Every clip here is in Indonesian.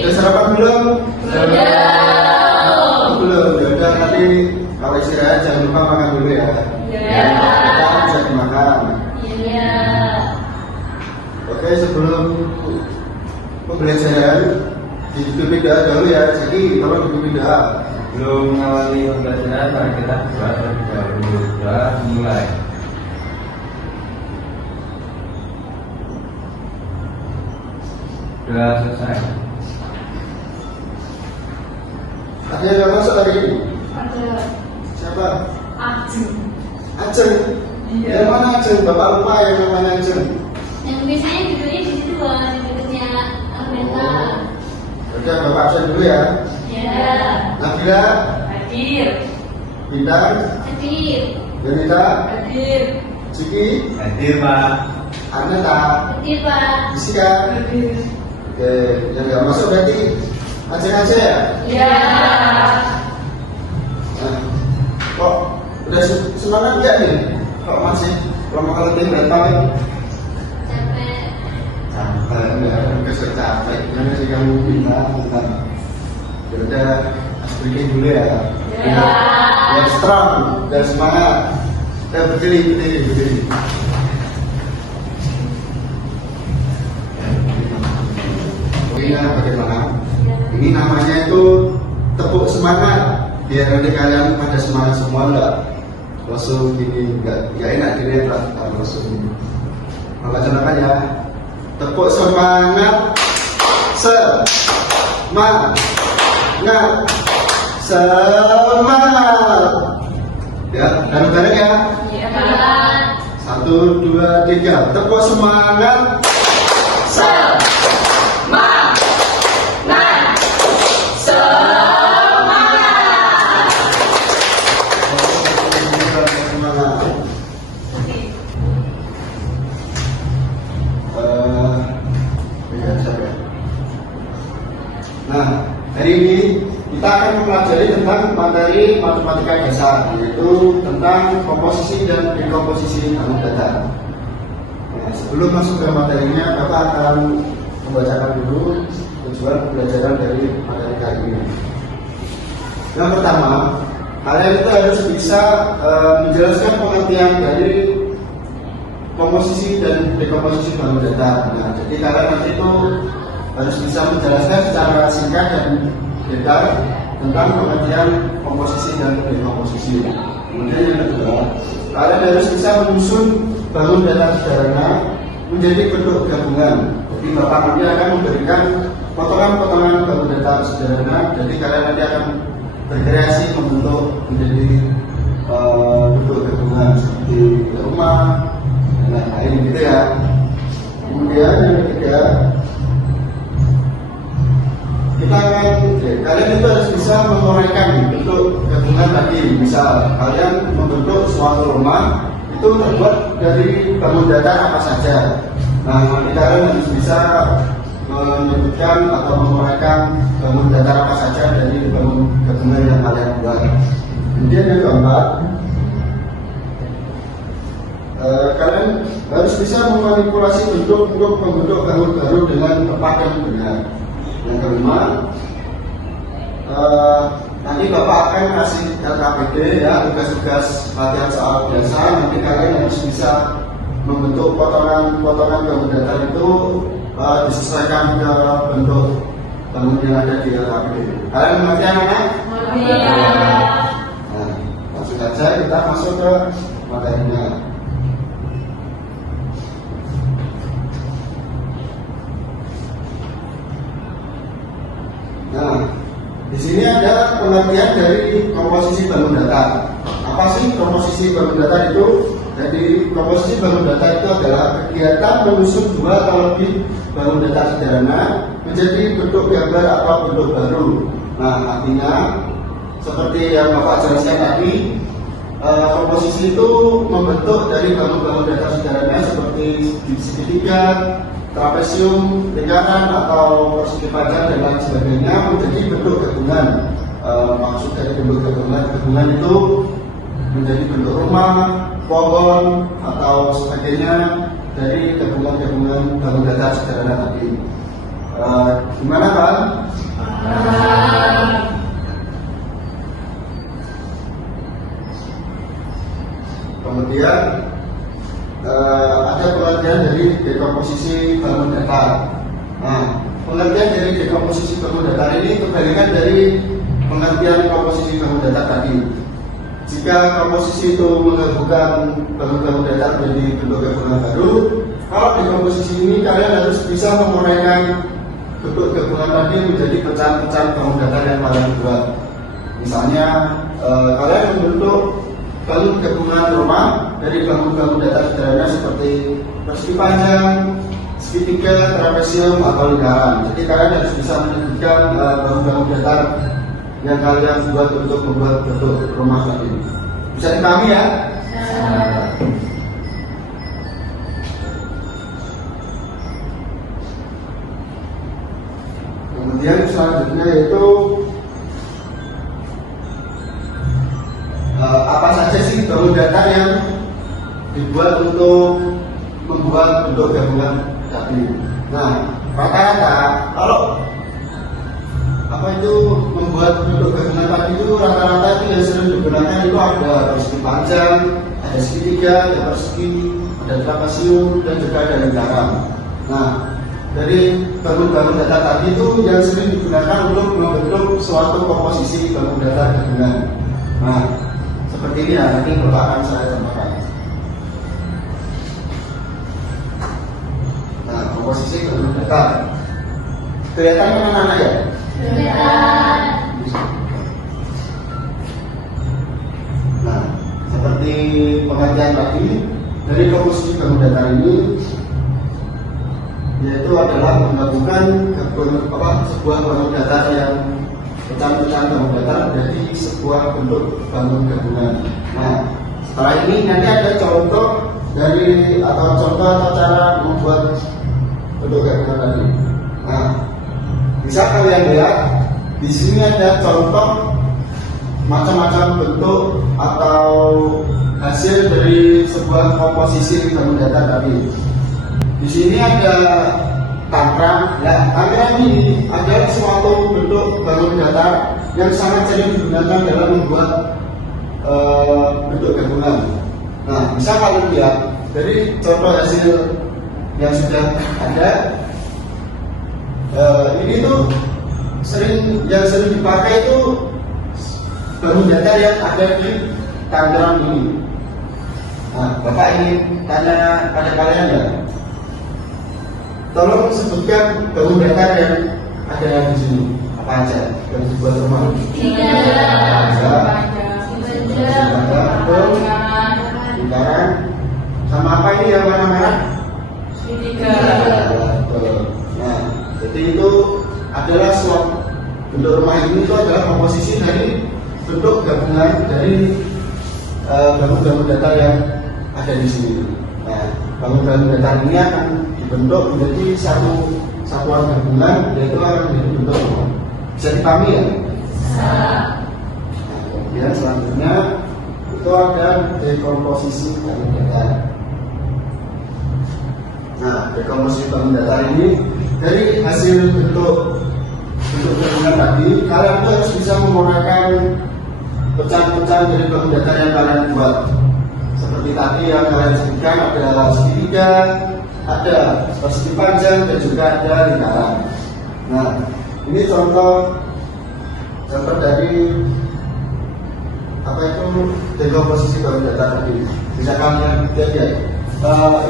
Udah sarapan belum? Belum. Belum. Ya udah, nanti kalau istirahat jangan lupa makan dulu ya. Ya. Kita bisa dimakan. Iya. Oke, sebelum pembelajaran ditutupi doa dulu ya. Jadi tolong ditutupi doa. Belum mengawali pembelajaran, mari kita berdoa terlebih dahulu. Doa mulai. Doa selesai. Ada yang masuk hari ini? Ada. Siapa? Ajeng. Ajeng. Yang mana Ajeng? Bapak lupa yang namanya Ajeng. Yang biasanya duduknya di situ Bang, di dekatnya Armenta. Udah, Bapak absen dulu ya. Ya. Nabila, Hadir. Bintang, Hadir. Yunita, Hadir. Ciki, Hadir Pak. Aneta, Hadir Pak. Jessica. Hadir. Oke, yang nggak masuk berarti Ajeng aja ya. Ya. Nah, kok udah semangat nggak nih? Kok masih lama kalau tim datang? Capek. Capek, ya, kesel capek. Gimana sih kamu bintang? Ya udah, bikin dulu ya. Ya. Yang strong dan semangat. Berdiri. Ini bagaimana? Ini namanya itu tepuk semangat. Biar nanti kalian pada semangat semua, enggak langsung gini, enggak enak dilihat lah kalau langsung gini. Maka contohkan ya, tepuk semangat, semangat. Ya, bareng-bareng ya. Ya. 1, 2, 3, tepuk semangat, semangat. Nah, hari ini kita akan mempelajari tentang materi matematika dasar, yaitu tentang komposisi dan dekomposisi bangun datar. Nah, sebelum masuk ke materinya, Bapak akan membacakan dulu tujuan pembelajaran dari materi kali ini. Yang pertama, kalian itu harus bisa menjelaskan pengertian dari komposisi dan dekomposisi bangun datar. Nah, jadi kalian nanti itu harus bisa menjelaskan secara singkat dan detail tentang pengertian komposisi dan dekomposisi. Kemudian yang kedua, kalian harus bisa menyusun bangun datar sederhana menjadi bentuk gabungan. Jadi Bapak nanti akan memberikan potongan-potongan bangun datar sederhana. Jadi kalian nanti akan berkreasi membentuk menjadi bentuk gabungan seperti rumah dan lain-lain gitu ya. Kemudian yang ketiga, kalian itu harus bisa menguraikan bentuk gabungan tadi. Misal kalian membentuk suatu rumah itu terbuat dari bangun datar apa saja. Nah, nanti kalian harus bisa menyebutkan atau menguraikan bangun datar apa saja dari bangun gabungan yang kalian buat. Kemudian yang keempat, kalian harus bisa memanipulasi bentuk untuk membentuk bangun baru dengan tepat dan benar. Yang kelima, nanti Bapak akan kasih LKPD ya, tugas-tugas latihan soal biasa. Nanti kalian harus bisa membentuk potongan-potongan bangun datar itu disesuaikan ke bentuk bangun yang ada di LKPD. Kalian mengerti anak-anak? Nah, langsung saja kita masuk ke materinya. Nah, di sini ada pengertian dari komposisi bangun datar. Apa sih komposisi bangun datar itu? Jadi komposisi bangun datar itu adalah kegiatan menyusun dua atau lebih bangun datar sederhana menjadi bentuk gambar atau bentuk baru. Nah, artinya seperti yang Bapak jelaskan tadi, komposisi itu membentuk dari bangun-bangun datar sederhana seperti segitiga, trapesium, lingkaran atau persegi panjang dan lain sebagainya menjadi bentuk gabungan. Maksud dari bentuk gabungan itu menjadi bentuk rumah, pohon atau sebagainya dari gabungan-gabungan bangun datar sederhana tadi. Gimana Pak? Kemudian ada pengertian dari dekomposisi bangun datar. Nah, pengertian dari dekomposisi bangun datar ini kebalikan dari pengertian komposisi bangun datar tadi. Jika komposisi itu menggabungkan bangun-bangun datar menjadi bentuk gabungan baru, kalau dekomposisi ini kalian harus bisa menguraikan bentuk gabungan tadi menjadi pecahan-pecahan bangun datar yang kalian buat. Misalnya kalian membentuk bangun gabungan rumah dari bangun-bangun datar sederhana seperti persegi panjang, segitiga, trapesium, atau lingkaran. Jadi kalian harus bisa menyebutkan bangun-bangun datar yang kalian buat untuk membuat bentuk rumah tadi. Bisa dipahami ya? Kemudian selanjutnya yaitu apa saja sih bangun datar yang dibuat untuk membuat bentuk gabungan tadi. Nah, rata-rata kalau membuat bentuk gabungan tadi itu rata-rata itu yang sering digunakan itu ada persegi panjang, ada segitiga, ada persegi, ada trapesium, dan juga ada lingkaran. Nah, dari bangun-bangun datar tadi itu yang sering digunakan untuk membentuk suatu komposisi bangun datar gabungan. Nah, seperti ini ya, nanti akan saya contohkan. Nah, komposisi bangun datar kelihatan mana ya? Nah, seperti pengertian tadi dari komposisi bangun datar ini, yaitu adalah menggabungkan sebuah bangun datar yang pecahan-pecahan bangun datar menjadi sebuah bentuk bangun gabungan. Nah, setelah ini nanti ada contoh atau cara membuat bentuk gabungan tadi. Nah, bisa kalian lihat di sini ada contoh macam-macam bentuk atau hasil dari sebuah komposisi bangun datar tadi. Di sini ada tangkrang. Ya, tangkrang ini adalah suatu bentuk bangun datar yang sangat sering digunakan dalam membuat bentuk gabungan. Nah, bisa kalian lihat dari contoh hasil yang sudah ada. Ini tuh yang sering dipakai itu bangun datar yang ada di tangkrang ini. Nah, Bapak ingin tanya pada kalian ya, tolong sebutkan bangun datar yang ada di sini apa aja yang dibuat rumah. Lingkaran, sama apa ini yang warna merah? Segitiga. Nah, jadi itu adalah suatu bentuk rumah ini itu adalah komposisi dari bentuk gabungan dari bangun-bangun datar yang ada di sini. Nah, bangun-bangun datar ini akan dibentuk menjadi satu satuan gabungan, yaitu akan menjadi bentuk rumah. Bisa dipahami ya? Nah, kemudian selanjutnya itu ada dekomposisi bangun datar. Nah, dekomposisi bangun datar ini dari hasil bentuk gabungan tadi, kalian harus bisa menggunakan pecahan-pecahan dari bangun datar yang kalian buat. Seperti tadi yang kalian sebutkan ada segitiga, ada persegi panjang, dan juga ada lingkaran. Nah, ini contoh dari dekomposisi bangun datar tadi. Bisa kalian lihat ya.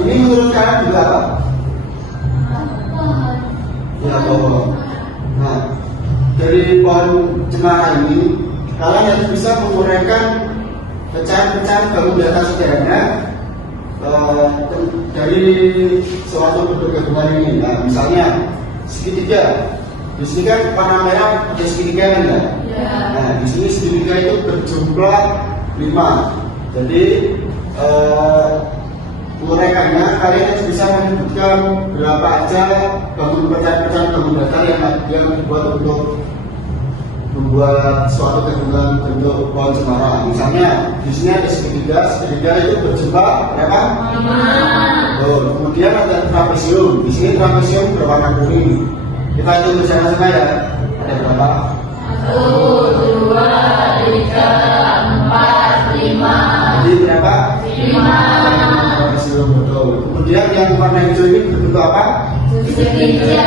Ini menurut kalian juga apa? Ya, pohon. Nah, dari pohon cemara ini kalian harus bisa menguraikan pecahan-pecahan bangun datar sederhana dari suatu bentuk gabungan ini. Nah, misalnya segitiga. Di sini kan warna merah ada segitiga kan ya? Nah, di sini segitiga itu berjumlah 5. Jadi menguraikannya kalian harus bisa menyebutkan berapa aja pecahan-pecahan bangun datar yang dibuat untuk membuat suatu gabungan bentuk pohon cemara. Misalnya di sini ada segitiga itu berjumlah berapa? 5. Kemudian ada trapesium. Di sini trapesium berwarna kuning. Kita hitung bersama-sama ya. Ada berapa? 1, 2, 3, 4, 5. Jadi berapa? 5. Betul. Kemudian yang warna hijau ini berbentuk apa? Segitiga.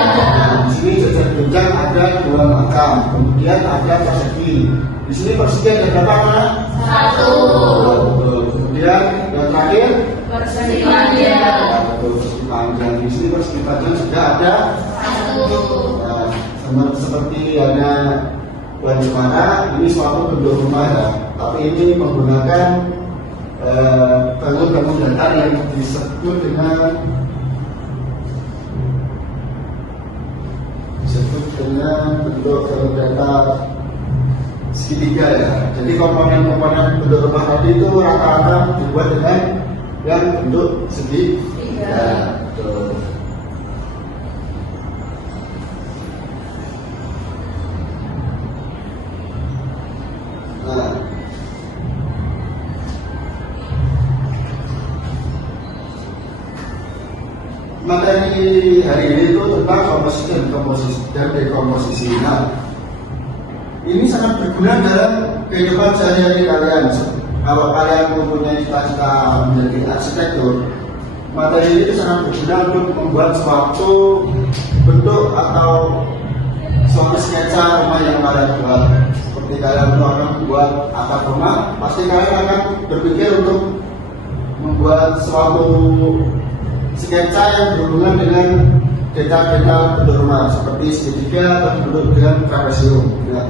Di sini jajar genjang ada 2 makam. Kemudian ada persegi. Di sini persegi ada berapa anak? 1. Betul. Kemudian yang terakhir Persegi panjang. betul, persegi panjang. Di sini persegi panjang sudah ada 1. Nah, seperti hanya Wajimana, ini suatu bentuk rumah ya. Tapi ini menggunakan bangun-bangun datar yang disebut dengan bentuk bangun datar segitiga ya. Jadi komponen-komponen bentuk rumah tadi itu rata-rata dibuat dengan yang bentuk segitiga. Betul. Nah, materi hari ini itu tentang komposisi dan dekomposisi. Nah, ini sangat berguna dalam kehidupan sehari-hari kalian. Kalau kalian mempunyai cita-cita menjadi arsitektur, materi ini sangat berguna untuk membuat suatu bentuk atau suatu sketsa rumah yang kalian buat. Seperti kalian akan membuat atap rumah, pasti kalian akan berpikir untuk membuat suatu sketsa yang berhubungan dengan detail-detail bentuk rumah seperti segitiga atau bentuk dengan trapesium ya.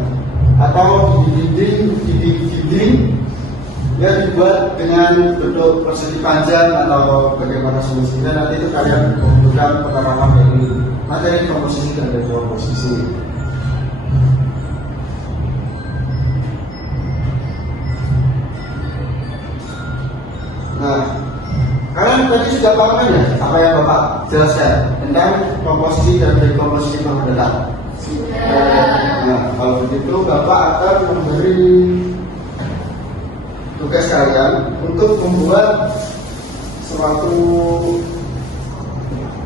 Atau di dinding yang dibuat dengan bentuk persegi panjang atau bagaimana solusinya, nanti itu kalian membutuhkan penerapan dari materi komposisi dan dekomposisi. Nah, kalian tadi sudah paham kan ya apa yang Bapak jelaskan tentang komposisi dan dekomposisi bangun datar? Nah, kalau begitu Bapak akan memberi tugas kalian untuk membuat suatu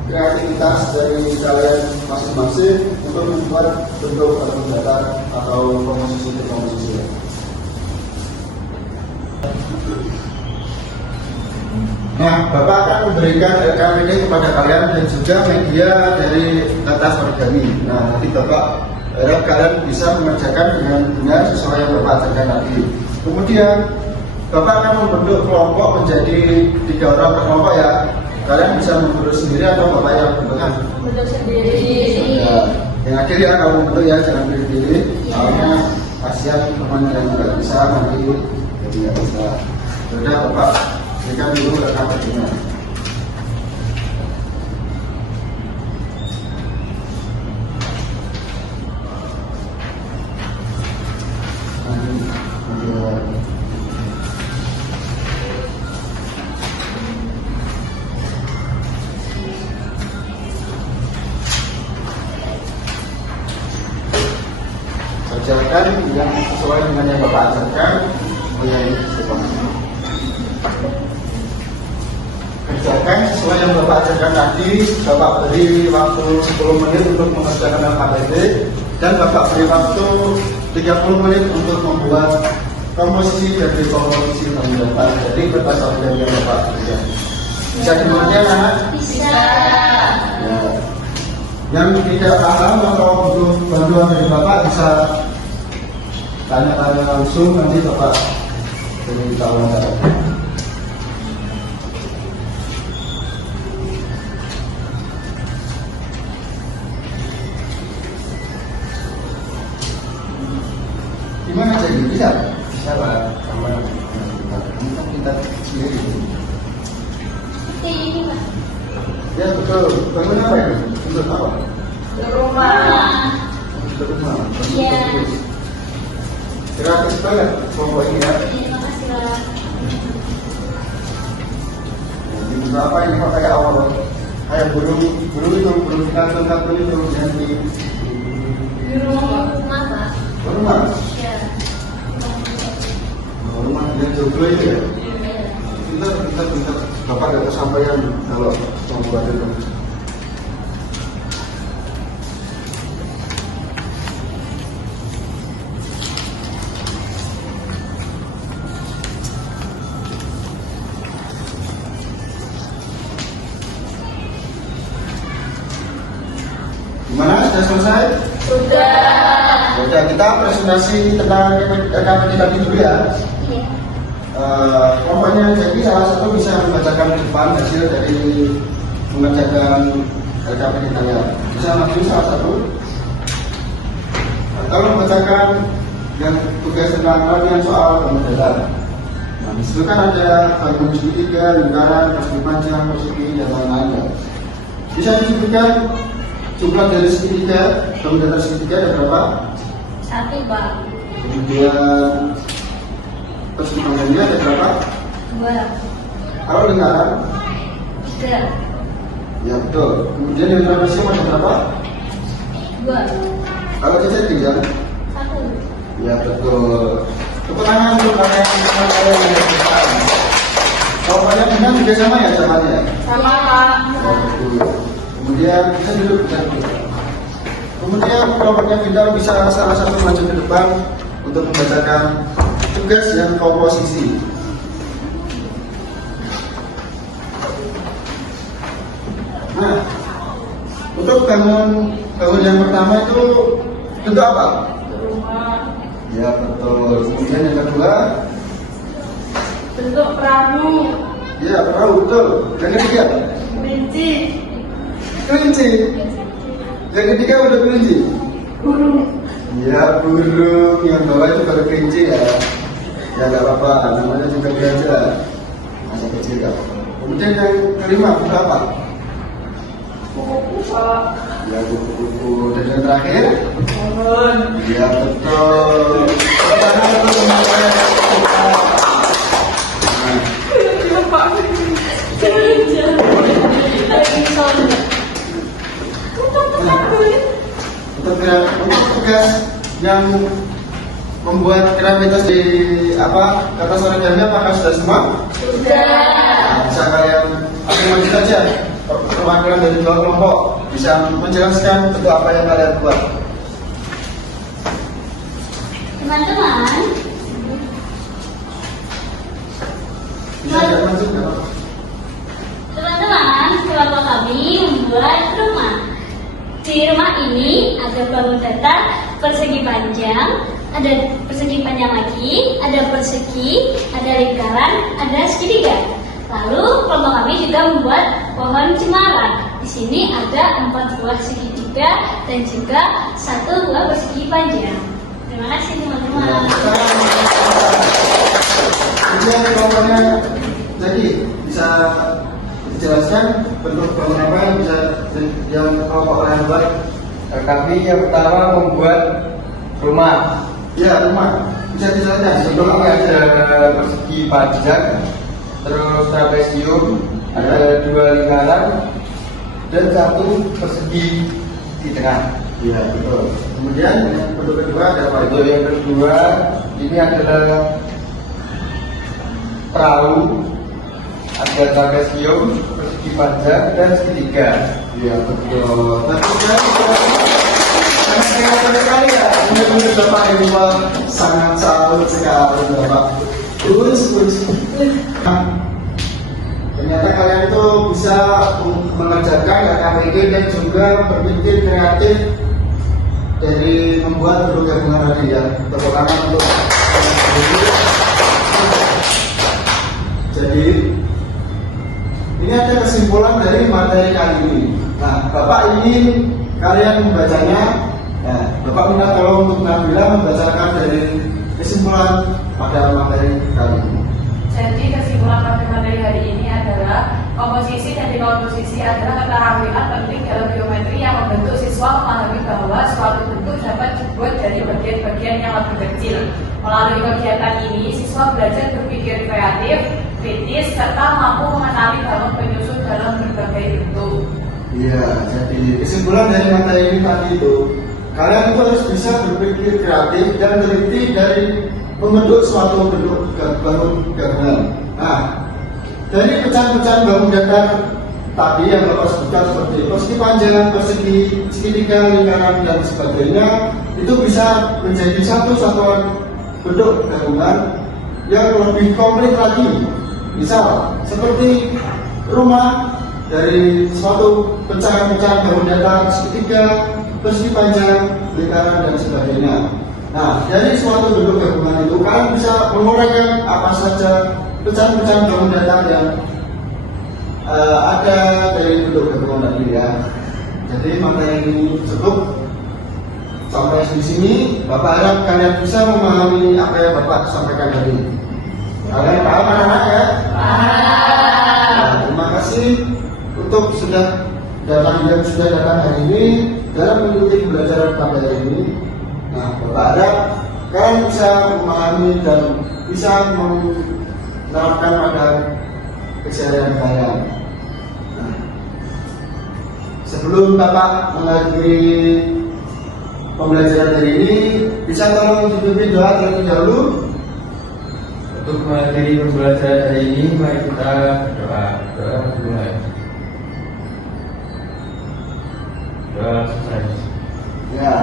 kreativitas dari kalian masing-masing untuk membuat bentuk bangun datar atau komposisi dekomposisi. Nah, Bapak akan memberikan rekam ini kepada kalian dan juga media dari Atas Origami. Nah, nanti Bapak harap kalian bisa mengerjakan dengan benar sesuai yang Bapak ajarkan tadi. Kemudian Bapak akan membentuk kelompok menjadi 3 orang per kelompok ya. Kalian bisa membentuk sendiri atau Bapak yang bentukkan? Bentuk sendiri. Ya, yang akhir ya kamu bentuk ya, jangan pilih-pilih. Soalnya kasihan teman yang tidak bisa nanti jadi nggak bisa. Sudah Bapak berikan dulu rekam medianya. Kerjakan yang sesuai dengan yang Bapak ajarkan. Kerjakan sesuai yang Bapak ajarkan tadi. Bapak beri waktu 10 menit untuk mengerjakan LKPD dan Bapak beri waktu 30 menit untuk membuat komposisi dan dekomposisi bangun datar. Jadi berdasarkan dari yang Bapak berikan. Bisa dimulai anak? Bisa. Ya. Yang tidak paham atau butuh bantuan dari Bapak bisa tanya-tanya langsung, nanti Bapak beri tahu caranya. Gimana jadi? Bisa? Bisa Pak, sama Untuk kita sendiri. Seperti ini Pak. Ya betul. Bangun apa itu? Untuk apa? Rumah. Untuk rumah. Iya. Gratis banget kelompok ini ya. Terima kasih Pak. Ini apa ini Pak kayak awal? Kayak burung itu satu itu yang di Di rumah Pak. rumah. Iya. Rumah yang jomblo itu ya. Iya. Bentar. Bapak ada kesampaian kalau mau buat itu. Sudah. Udah, kita presentasi tentang rekaman tadi dulu ya. Iya. Pokoknya jadi salah satu bisa membacakan di depan hasil dari mengerjakan rekaman kita ya. Bisa maju salah satu. Atau membacakan yang tugas tentang latihan soal pembelajaran. Nah, disitu kan ada bangun segitiga, lingkaran, persegi panjang, persegi dan lain-lain. Bisa disebutkan jumlah dari segitiga, bangun datar segitiga ada berapa? 1, Pak. Kemudian persegi panjangnya ada berapa? 2. Kalau lingkaran? 3. Ya betul. Kemudian yang trapesium ada berapa? 2. Kalau cacat tinggal? 1. Ya betul. Tepuk tangan untuk kalian yang ada. Kalau kalian dengan juga sama ya jawabannya? Sama, Pak. Ya betul. Kemudian bisa duduk, bisa duduk. Kemudian kelompoknya kita bisa salah satu maju ke depan untuk membacakan tugas yang komposisi. Nah, untuk bangun yang pertama itu bentuk apa? Rumah. Ya betul. Kemudian yang kedua, Bentuk perahu. ya perahu betul. Yang ketiga, Kelinci. kelinci. Yang ketiga udah kelinci. Burung. Ya burung, yang bawah itu baru kelinci ya. Ya nggak apa-apa, namanya juga biasa. Masih kecil ya. Kemudian yang kelima bentuk apa? Kuku-kuku. Ya kuku-kuku. Dan yang terakhir, Pohon. ya betul. Karena itu semuanya. Untuk tugas yang membuat kreativitas di kata origami apakah sudah semua? Sudah. Nah, bisa kalian maju saja perwakilan dari dua kelompok bisa menjelaskan bentuk apa yang kalian buat. Teman-teman, Bisa agak maju nggak apa-apa. teman-teman, kelompok kami membuat rumah. Di rumah ini ada bangun datar, persegi panjang, ada persegi panjang lagi, ada persegi, ada lingkaran, ada segitiga. Lalu kelompok kami juga membuat pohon cemara. Di sini ada 4 buah segitiga dan juga 1 buah persegi panjang. Terima kasih teman-teman. Kemudian kelompoknya jadi bisa dijelaskan bentuk bangunan apa yang bisa yang kelompok kalian buat? Kami yang pertama membuat rumah. Ya rumah bisa dijelaskan. Sebelum ada persegi panjang, terus trapesium, ada 2 lingkaran dan 1 persegi di tengah. Iya betul. Kemudian bentuk kedua ada apa? Bentuk yang kedua ini adalah perahu, ada trapesium, persegi panjang dan segitiga. Iya betul. Nah kelihatan sekali ya. Benar-benar Bapak ini Pak sangat salut sekali Bapak. Terus. Ternyata kalian itu bisa mengerjakan KPG dan juga berpikir kreatif dari membuat bentuk gabungan tadi ya. Tepuk tangan untuk jadi ini ada kesimpulan dari materi kali ini. Nah, Bapak ingin kalian membacanya. Nah, Bapak minta tolong untuk Nabila membacakan dari kesimpulan pada materi kali ini. Jadi kesimpulan pada materi hari ini adalah komposisi dan dekomposisi adalah keterampilan penting dalam geometri yang membentuk siswa memahami bahwa suatu bentuk dapat dibuat dari bagian-bagian yang lebih kecil. Melalui kegiatan ini, siswa belajar berpikir kreatif, kritis, serta mampu mengenali bangun penyusun dalam berbagai bentuk. Iya, jadi kesimpulan dari materi ini tadi itu kalian itu harus bisa berpikir kreatif dan teliti dari membentuk suatu bentuk gabungan. Nah, dari pecahan-pecahan bangun datar tadi yang Bapak sebutkan seperti persegi panjang, persegi segitiga, lingkaran dan sebagainya, itu bisa menjadi satu satuan bentuk gabungan yang lebih komplit lagi. Misal seperti rumah dari suatu pecahan-pecahan bangun datar segitiga, persegi panjang, lingkaran dan sebagainya. Nah, dari suatu bentuk gabungan itu kalian bisa menguraikan apa saja pecahan-pecahan bangun datar yang ada dari bentuk gabungan tadi ya. Jadi materi ini cukup sampai di sini. Bapak harap kalian bisa memahami apa yang Bapak sampaikan tadi. Kalian paham anak-anak ya? Nah, terima kasih untuk sudah datang hari ini dalam mengikuti pembelajaran pada hari ini. Nah, Bapak harap kalian bisa memahami dan bisa menerapkan pada keseharian kalian. Nah, sebelum Bapak mengakhiri pembelajaran hari ini, bisa tolong dipimpin doa terlebih dahulu. Untuk mengakhiri pembelajaran hari ini, mari kita berdoa. Doa dimulai. Doa selesai. Ya.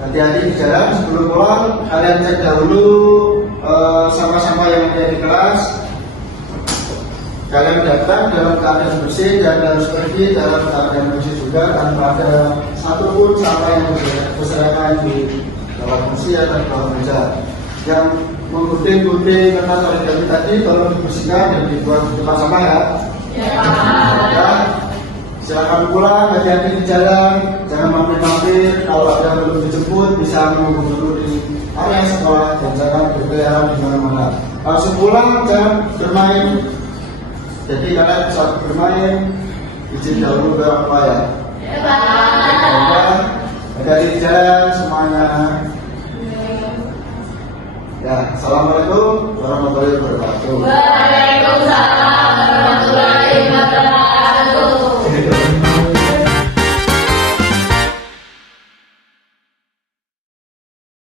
Hati-hati di jalan sebelum pulang, kalian cek dahulu sampah-sampah yang ada di kelas. Kalian datang dalam keadaan bersih dan harus pergi dalam keadaan bersih juga tanpa ada satupun sampah yang berserakan di bawah kursi atau di bawah meja. Yang menggunting-gunting kertas origami tadi tolong dibersihkan dan dibuat di tempat sampah ya. Ya. Silakan pulang, hati-hati di jalan, jangan mampir-mampir. Kalau ada belum dijemput, bisa menunggu dulu di area sekolah dan jangan berkeliaran di mana-mana. Langsung pulang, jangan bermain. Jadi kalian saat bermain, izin dahulu ke orang tua ya. Hati-hati di jalan semuanya. Ya, assalamualaikum warahmatullahi wabarakatuh. Waalaikumsalam.